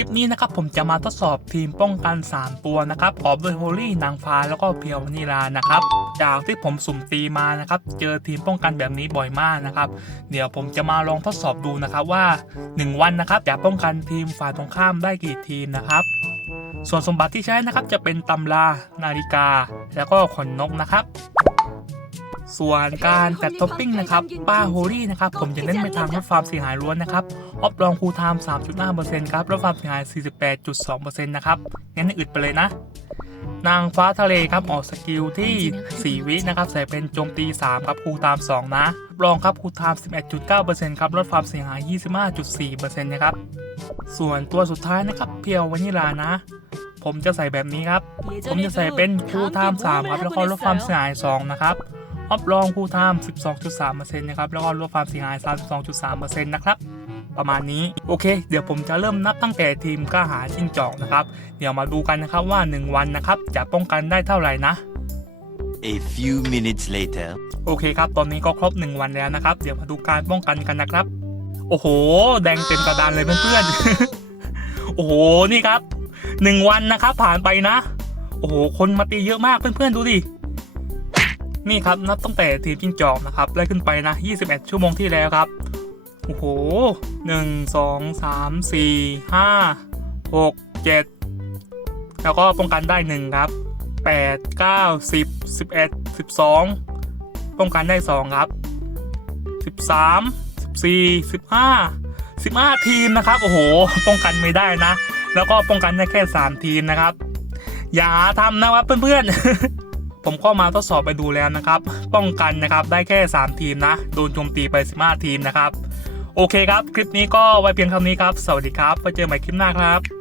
คลิปนี้นะครับผมจะมาทดสอบทีมป้องกัน 3 ตัวนะครับประกอบด้วยโฮลี่นางฟ้าแล้วก็เพียววานิลานะครับจากที่ผมสุ่มตีมานะครับเจอทีมป้องกันแบบนี้บ่อยมากนะครับเดี๋ยวผมจะมาลองทดสอบดูนะครับว่า 1 วันนะครับจะป้องกันทีมฝ่ายตรงข้ามได้กี่ทีมนะครับ ส่วนสมบัติที่ใช้นะครับจะเป็นตำรานาฬิกา แล้วก็ขนนกนะครับ ส่วนการจัดท็อปปิ้งนะครับป้าโฮลี่นะครับผมจะเน้นไปทางลดความเสียหายล้วนนะครับออฟลองคูลไทม์3.5%ครับลดความเสียหาย 48.2%นะครับงั้นอึดไปเลยนะนางฟ้าทะเลครับออกสกิลที่ 4 วินะครับใส่เป็นโจมตี 3 ครับคูลไทม์2นะ รองครับคูลไทม์11.9%ครับลดความเสียหาย 25.4%นะครับ ส่วนตัวสุดท้ายนะครับ เพียววานิลานะ ผมจะใส่แบบนี้ครับ ผมจะใส่เป็นคูลไทม์3ครับ แล้วก็ลดความเสียหาย 2 นะครับ ออฟลองคูลไทม์ 12.3%นะครับ แล้วก็ลดความเสียหาย 32.3%นะครับ ประมาณนี้ โอเค เดี๋ยวผมจะเริ่มนับตั้งแต่ทีมกล้าหาชิงจอกนะครับ เดี๋ยวมาดูกันนะครับว่า 1 วันนะครับ จะป้องกันได้เท่าไหร่นะ A few minutes later. โอเคครับ ตอนนี้ก็ครบ 1 วันแล้วนะครับ เดี๋ยวมาดูการป้องกันกันนะครับ โอ้โห แดงเต็มกระดานเลยเพื่อนๆ โอ้โห นี่ครับ 1 วันนะครับผ่านไปนะ โอ้โห คนมาตีเยอะมากเพื่อนๆ ดูดิ นี่ครับนับตั้งแต่ทีมจิ้งจอกนะครับไล่ขึ้นไปนะ 21 ชั่วโมงที่แล้วครับ โอ้โห 1 2 3 4 5 6 7 แล้วก็ป้องกันได้ 1 ครับ 8 9 10 11 12 ป้องกันได้ 2 ครับ 13 14 15 15 ทีมนะครับ โอ้โห ป้องกันไม่ได้นะ แล้วก็ป้องกันได้แค่ 3 ทีมนะครับ อย่าทำนะครับเพื่อนๆ ผมก็มาทดสอบไปดูแล้วนะครับ ป้องกันนะครับได้แค่ 3 ทีมนะ โดนโจมตีไป 15 ทีมนะครับ โอเคครับ คลิปนี้ก็ไว้เพียงเท่านี้ครับ สวัสดีครับไว้เจอใหม่คลิปหน้าครับ